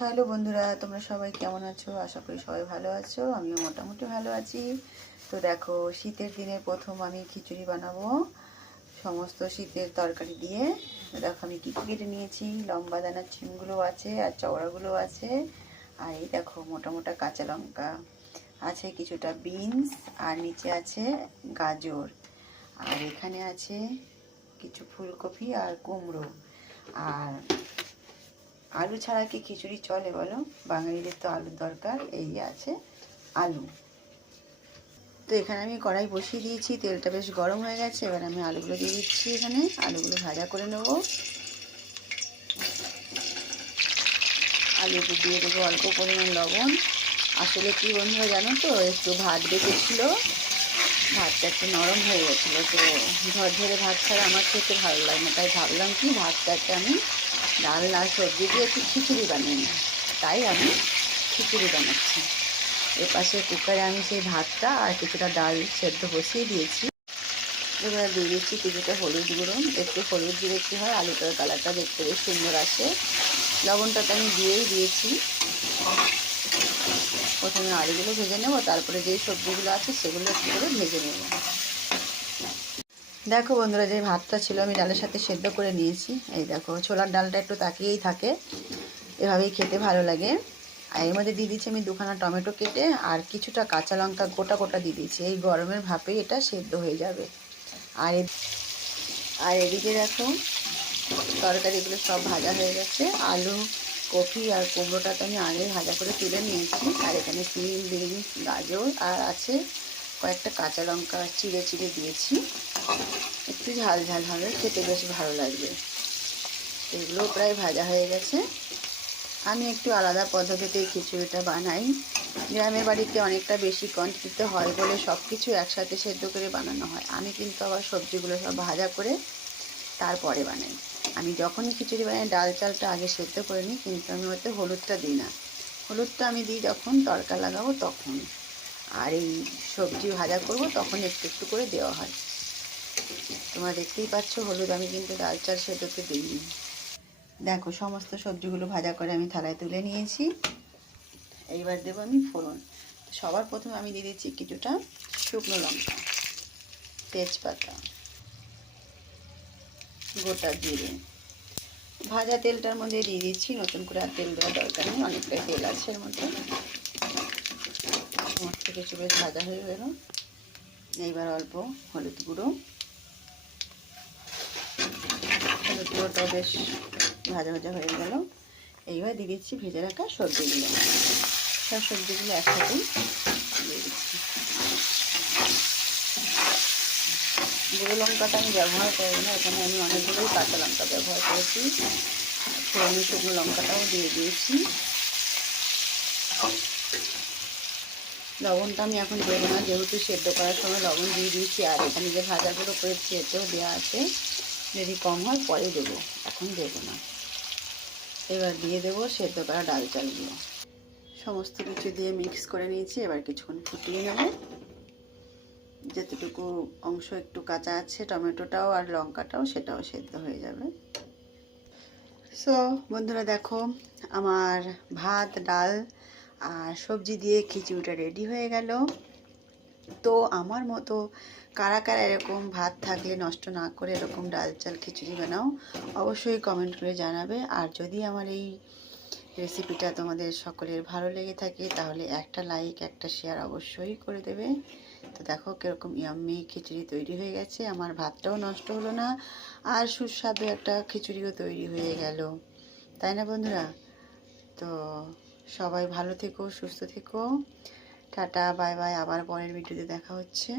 Hello বন্ধুরা, তোমরা সবাই কেমন আছো? আশা করি সবাই ভালো আছো। আমিও মোটামুটি ভালো আছি। তো দেখো, শীতের দিনে প্রথম আমি খিচুড়ি বানাবো সমস্ত শীতের তরকারি দিয়ে। দেখো আমি কী কী কেটে নিয়েছি। লম্বা দানার সিমগুলো আছে আর চওড়াগুলো আছে। আর এই দেখো মোটা মোটা কাঁচা লঙ্কা আছে, কিছুটা বিনস, আর নিচে আছে গাজর, আর এখানে আছে কিছু ফুলকপি আর কুমড়ো। আর আলু ছাড়া কি খিচুড়ি চলে বলো? বাঙালিদের তো আলুর দরকার। এই আছে আলু। তো এখানে আমি কড়াই বসিয়ে দিয়েছি, তেলটা বেশ গরম হয়ে গেছে। এবার আমি আলুগুলো দিয়ে দিচ্ছি। এখানে আলুগুলো ভাজা করে নেব। আলুতে দিয়ে দেবো অল্প পরিমাণ লবণ। আসলে কি বন্ধুরা জানো তো, একটু ভাত বেঁচেছিলো, ভাতটা একটু নরম হয়ে গেছিলো। তো ঝরঝরে ভাত ছাড়া আমার খেতে ভালো লাগে না, তাই ভাবলাম কি ভাতটাকে আমি ডাল আর সবজি দিয়ে একটু খিচুড়ি বানিয়ে নিই। তাই আমি খিচুড়ি বানাচ্ছি। এপাশে কুকারে আমি সেই ভাতটা আর কিছুটা ডাল সেদ্ধ বসিয়ে দিয়েছি। এবার দিয়ে দিচ্ছি কিছুটা হলুদ গুঁড়ো। একটু হলুদ দিলে কী হয়, আলুটার কালারটা দেখতে বেশ সুন্দর আসে। লবণটা তো আমি দিয়েই দিয়েছি। প্রথমে আলুগুলো ভেজে নেব, তারপরে যেই সবজিগুলো আছে সেগুলো একটু করে ভেজে নেব। দেখো বন্ধুরা, যে ভাতটা ছিল আমি ডালের সাথে সেদ্ধ করে নিয়েছি। এই দেখো, ছোলার ডালটা একটু তাকিয়েই থাকে, এভাবেই খেতে ভালো লাগে। আর এর মধ্যে দিয়ে দিচ্ছি আমি দুখানা টমেটো কেটে, আর কিছুটা কাঁচা লঙ্কা গোটা গোটা দিয়ে দিচ্ছি। এই গরমের ভাপেই এটা সেদ্ধ হয়ে যাবে। আর আর এদিকে দেখো, তরকারিগুলো সব ভাজা হয়ে গেছে। আলু, কপি আর কুমড়োটাকে আমি আগে ভাজা করে তুলে নিয়েছি। আর এখানে সিম, বিনস, গাজর আর আছে কয়েকটা কাঁচা লঙ্কা চিড়ে চিড়ে দিয়েছি। একটু ঝাল ঝাল হবে, খেতে বেশ ভালো লাগবে। এগুলো প্রায় ভাজা হয়ে গেছে। আমি একটু আলাদা পদ্ধতিতে খিচুড়িটা বানাই। গ্রামের বাড়িতে অনেকটা বেশি কোয়ান্টিটিতে হয় বলে সব কিছু একসাথে সেদ্ধ করে বানানো হয়। আমি কিন্তু আবার সবজিগুলো সব ভাজা করে তারপরে বানাই। আমি যখনই খিচুড়ি বানাই ডাল চালটা আগে সেদ্ধ করে নিই, কিন্তু আমি ওতে হলুদটা দিই না। হলুদটা আমি দিই যখন তড়কা লাগাবো তখন। আর এই সবজি ভাজা করব তখন একটু একটু করে দেওয়া হয়। তোমরা দেখতেই পাচ্ছ হলুদ আমি কিন্তু ডাল চাল সেদ্ধতে দিইনি। দেখো, সমস্ত সবজিগুলো ভাজা করে আমি থালায় তুলে নিয়েছি। এইবার দেবো আমি ফোড়ন। সবার প্রথমে আমি দিয়ে দিচ্ছি কিছুটা শুকনো লঙ্কা, তেজপাতা, গোটা জিরে। ভাজা তেলটার মধ্যে দিয়ে দিচ্ছি, নতুন করে আর তেল দেওয়ার দরকার নেই, অনেকটাই তেল আছে এর মধ্যে। সমস্ত কিছু বেশ ভাজা হয়ে গেল। এইবার অল্প হলুদ গুঁড়ো। হলুদ গুঁড়োটাও বেশ ভাজা ভাজা হয়ে গেল। এইবার দিয়ে দিচ্ছি ভেজে রাখা সবজিগুলো। সব সবজিগুলো একসাথেই দিয়ে দিচ্ছি। গুঁড়ো লঙ্কাটা আমি ব্যবহার করব না, এখানে আমি অনেকগুলোই কাঁচা লঙ্কা ব্যবহার করেছি। ফোড়নে শুকনো লঙ্কাটাও দিয়ে দিয়েছি। লবণটা আমি এখন দেবো না, যেহেতু সেদ্ধ করার সময় লবণ দিয়ে দিয়েছি। আর এখানে যে ভাজাগুলো করেছি এতেও দেওয়া আছে, যদি কম হয় পরে দেবো, এখন দেবো না। এবার দিয়ে দেবো সেদ্ধ করা ডাল চালগুলো। সমস্ত কিছু দিয়ে মিক্স করে নিয়েছি। এবার কিছুক্ষণ ফুটিয়ে নেব। যেতটুকু অংশ একটু কাঁচা আছে, টমেটোটাও আর লঙ্কাটাও, সেটাও সেদ্ধ হয়ে যাবে। সো বন্ধুরা দেখো, আমার ভাত, ডাল আর সবজি দিয়ে খিচুড়িটা রেডি হয়ে গেল। তো আমার মতো কারা কারা এরকম ভাত থাকলে নষ্ট না করে এরকম ডাল চাল খিচুড়ি বানাও, অবশ্যই কমেন্ট করে জানাবে। আর যদি আমার এই রেসিপিটা তোমাদের সকলের ভালো লেগে থাকে তাহলে একটা লাইক, একটা শেয়ার অবশ্যই করে দেবে। তো দেখো কীরকম ইয়াম্মি খিচুড়ি তৈরি হয়ে গেছে। আমার ভাতটাও নষ্ট হলো না, আর সুস্বাদু একটা খিচুড়িও তৈরি হয়ে গেল, তাই না বন্ধুরা? তো সবাই ভালো থেকো, সুস্থ থেকো। Tata, bye bye. আবার পরের ভিডিওতে দেখা হচ্ছে।